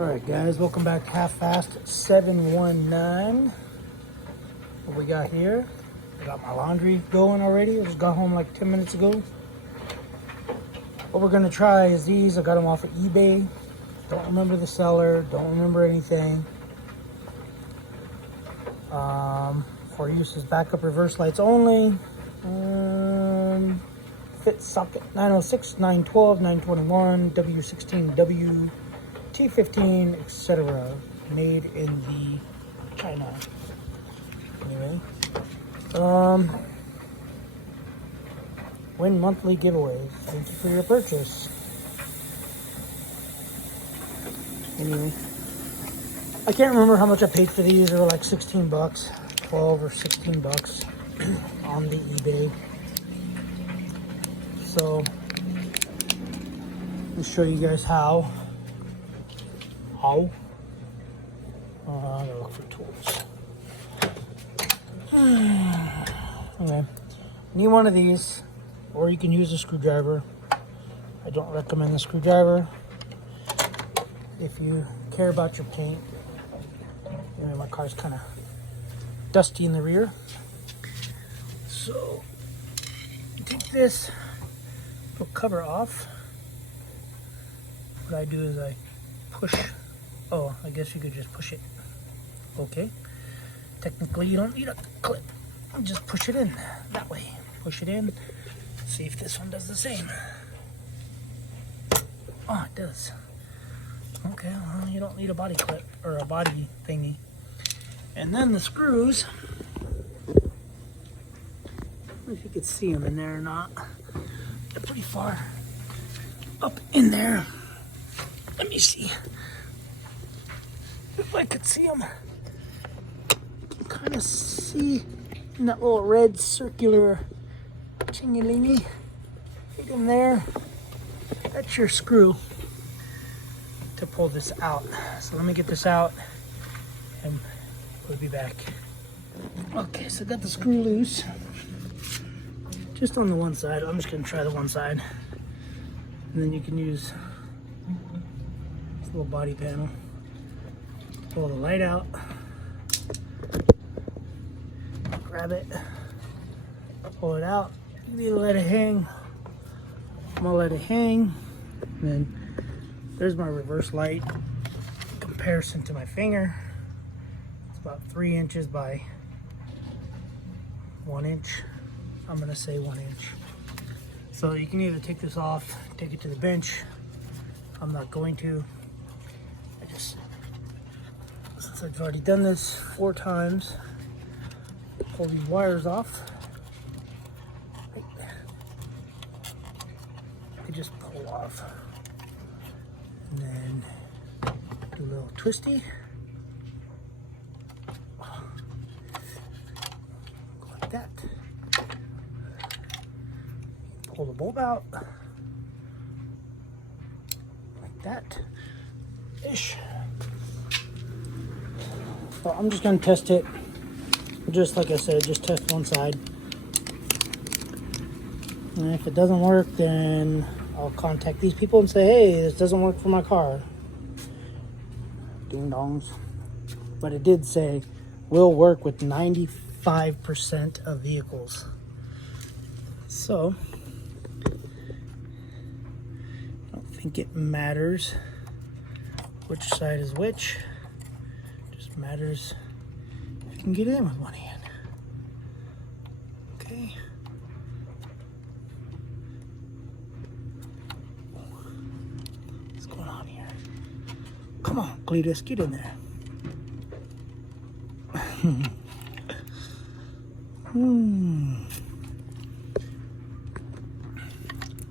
Alright guys, welcome back to Half Fast 719. What we got here? I got my laundry going already. I just got home like 10 minutes ago. What we're going to try is these. I got them off of eBay. Don't remember the seller. Don't remember anything. For use as backup reverse lights only. Fit socket 906, 912, 921, W16W. T15, etc. Made in the China. Anyway, win monthly giveaways. Thank you for your purchase. Anyway, I can't remember how much I paid for these. They were like 16 bucks, 12 or 16 bucks on the eBay. So, let me show you guys how. I gotta look for tools. Okay, need one of these, or you can use a screwdriver. I don't recommend the screwdriver if you care about your paint. Anyway, my car's kind of dusty in the rear, so take this, put cover off. What I do is I push. Oh, I guess you could just push it. Okay. Technically, you don't need a clip. Just push it in that way. Push it in. See if this one does the same. Oh, it does. Okay, well, you don't need a body clip or a body thingy. And then the screws. I don't know if you could see them in there or not. They're pretty far up in there. Let me see if I could see them. Kind of see in that little red circular chingalingy right in there. That's your screw to pull this out. So let me get this out and we'll be back. Okay, so I got the screw loose. Just on the one side. I'm just gonna try the one side. And then you can use this little body panel. Pull the light out, grab it, pull it out. You need to let it hang. I'm gonna let it hang. And then there's my reverse light. In comparison to my finger, it's about 3 inches by 1 inch. I'm gonna say 1 inch. So you can either take this off, take it to the bench. I'm not going to. Since I've already done this 4 times, pull these wires off. Right. They just pull off. And then do a little twisty. Like that. Pull the bulb out. Like that. Ish. So I'm just going to test it. Just like I said, just test one side. And if it doesn't work, then I'll contact these people and say, hey, this doesn't work for my car. Ding dongs. But it did say, will work with 95% of vehicles. So, I don't think it matters which side is which. Matters if you can get in with one hand. Okay. What's going on here? Come on, Cletus, get in there.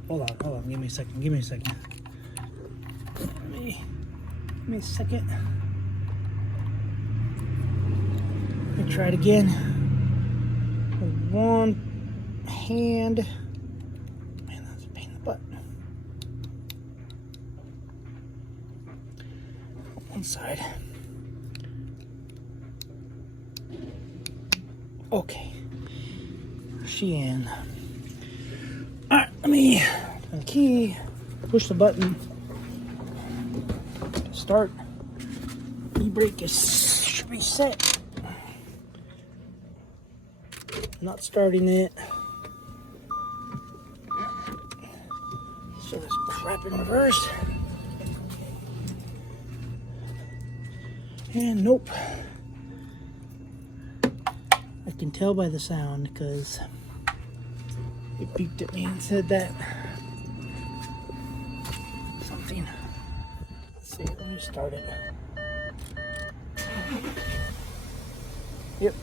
Hold on, give me a second. Give me a second. Give me a second. Try it again with one hand. Man, that's a pain in the butt. One side. Okay. She in. Alright, let me turn the key, push the button, start. e-brake should be set. Not starting it. So this crap in reverse. And nope. I can tell by the sound because it beeped at me and said that something. Let's see, let me start it. Yep,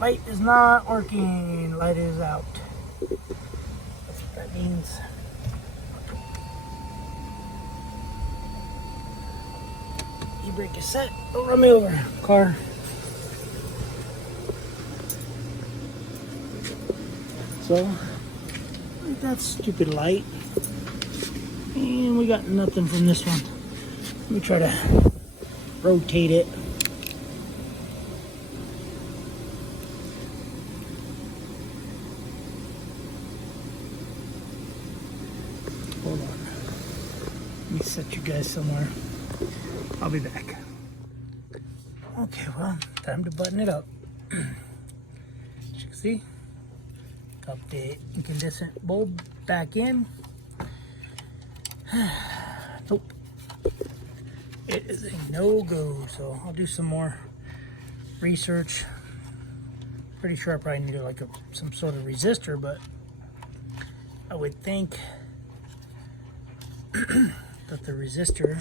light is not working. Light is out. That's what that means. E-brake is set. Don't run me over, car. So, like that stupid light. And we got nothing from this one. Let me try to rotate it. Hold on. Let me set you guys somewhere. I'll be back. Okay, well, time to button it up. As you can see, got the incandescent bulb back in. Nope. It is a no-go, so I'll do some more research. Pretty sure I probably need like some sort of resistor, but I would think that the resistor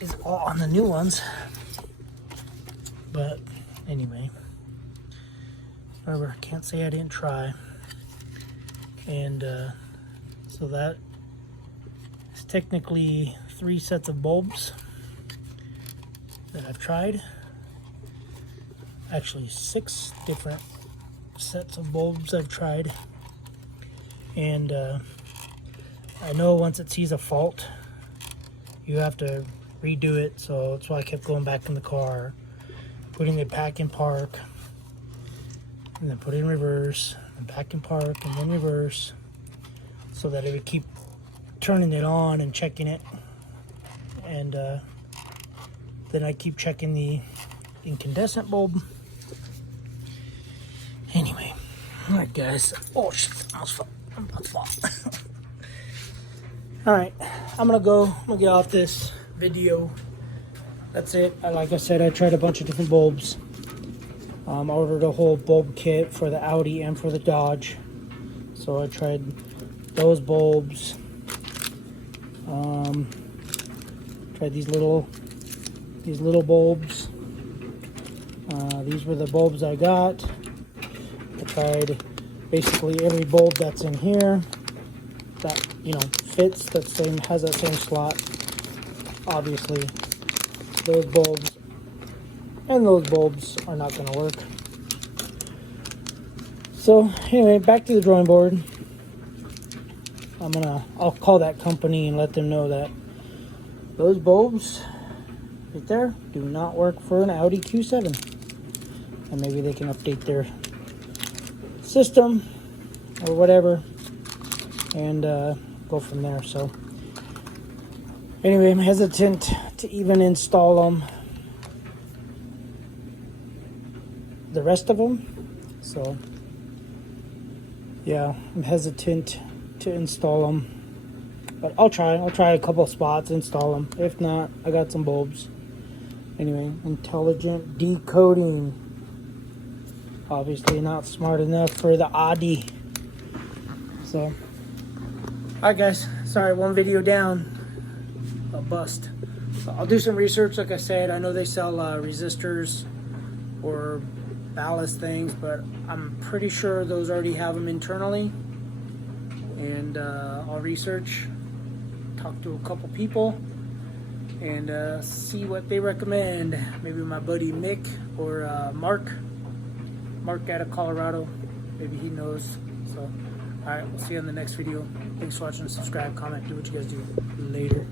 is all on the new ones. But anyway, whatever, can't say I didn't try. And so that is technically 3 sets of bulbs that I've tried. Actually 6 different sets of bulbs I've tried. And I know once it sees a fault, you have to redo it, so that's why I kept going back in the car, putting it back in park, and then put it in reverse, and back in park, and then reverse, so that it would keep turning it on and checking it. And then I keep checking the incandescent bulb. Anyway, alright guys. Oh shit, I almost fell. I'm about to fall. Alright, I'm gonna get off this video. That's it. Like I said, I tried a bunch of different bulbs. I ordered a whole bulb kit for the Audi and for the Dodge. So I tried those bulbs. Tried these little bulbs. These were the bulbs I got. I tried basically every bulb that's in here that fits, has that same slot. Obviously, those bulbs and those bulbs are not going to work. So anyway, back to the drawing board. I'll call that company and let them know that those bulbs right there do not work for an Audi Q7, and maybe they can update their system or whatever and go from there. So anyway, I'm hesitant to even install them, the rest of them. So yeah, I'm hesitant to install them, but I'll try a couple spots, install them. If not, I got some bulbs. Anyway, intelligent decoding. Obviously not smart enough for the Audi. So, alright guys, sorry, one video down. A bust. So I'll do some research. Like I said, I know they sell resistors or ballast things, but I'm pretty sure those already have them internally. And I'll research, talk to a couple people, and see what they recommend. Maybe my buddy Mick or Mark out of Colorado. Maybe he knows. So, alright, we'll see you on the next video. Thanks for watching. Subscribe, comment, do what you guys do. Later.